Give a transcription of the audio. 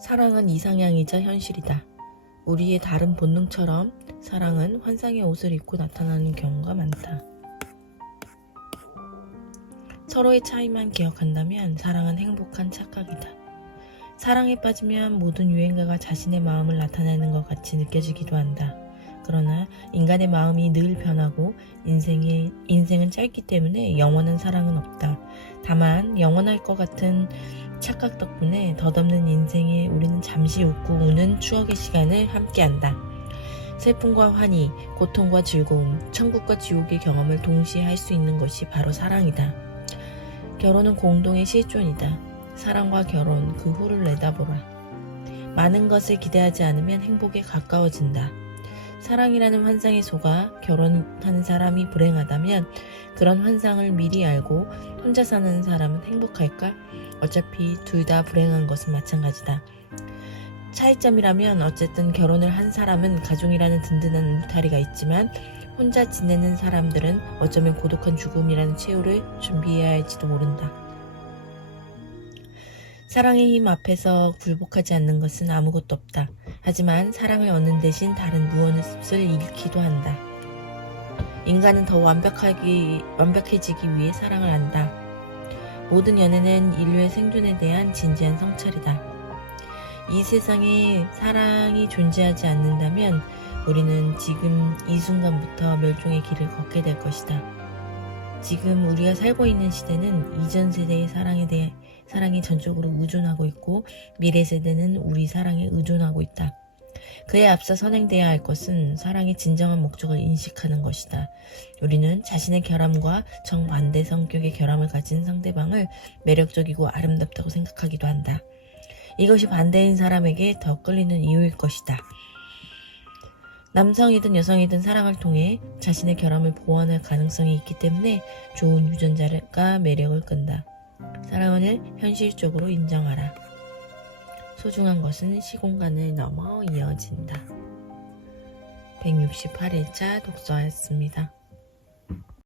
사랑은 이상향이자 현실이다. 우리의 다른 본능처럼 사랑은 환상의 옷을 입고 나타나는 경우가 많다. 서로의 차이만 기억한다면 사랑은 행복한 착각이다. 사랑에 빠지면 모든 유행가가 자신의 마음을 나타내는 것 같이 느껴지기도 한다. 그러나 인간의 마음이 늘 변하고 인생의, 인생은 짧기 때문에 영원한 사랑은 없다. 다만 영원할 것 같은 착각 덕분에 덧없는 인생에 우리는 잠시 웃고 우는 추억의 시간을 함께한다. 슬픔과 환희, 고통과 즐거움, 천국과 지옥의 경험을 동시에 할 수 있는 것이 바로 사랑이다. 결혼은 공동의 실존이다. 사랑과 결혼, 그 후를 내다보라. 많은 것을 기대하지 않으면 행복에 가까워진다. 사랑이라는 환상에 속아 결혼하는 사람이 불행하다면 그런 환상을 미리 알고 혼자 사는 사람은 행복할까? 어차피 둘 다 불행한 것은 마찬가지다. 차이점이라면 어쨌든 결혼을 한 사람은 가족이라는 든든한 울타리가 있지만 혼자 지내는 사람들은 어쩌면 고독한 죽음이라는 최후를 준비해야 할지도 모른다. 사랑의 힘 앞에서 굴복하지 않는 것은 아무것도 없다. 하지만 사랑을 얻는 대신 다른 무엇을 잃기도 한다. 인간은 더 완벽하기, 완벽해지기 위해 사랑을 한다. 모든 연애는 인류의 생존에 대한 진지한 성찰이다. 이 세상에 사랑이 존재하지 않는다면 우리는 지금 이 순간부터 멸종의 길을 걷게 될 것이다. 지금 우리가 살고 있는 시대는 이전 세대의 사랑에 대해 사랑이 전적으로 의존하고 있고 미래 세대는 우리 사랑에 의존하고 있다. 그에 앞서 선행돼야 할 것은 사랑의 진정한 목적을 인식하는 것이다. 우리는 자신의 결함과 정반대 성격의 결함을 가진 상대방을 매력적이고 아름답다고 생각하기도 한다. 이것이 반대인 사람에게 더 끌리는 이유일 것이다. 남성이든 여성이든 사랑을 통해 자신의 결함을 보완할 가능성이 있기 때문에 좋은 유전자가 매력을 끈다. 사랑을 현실적으로 인정하라. 소중한 것은 시공간을 넘어 이어진다. 168일차 독서였습니다.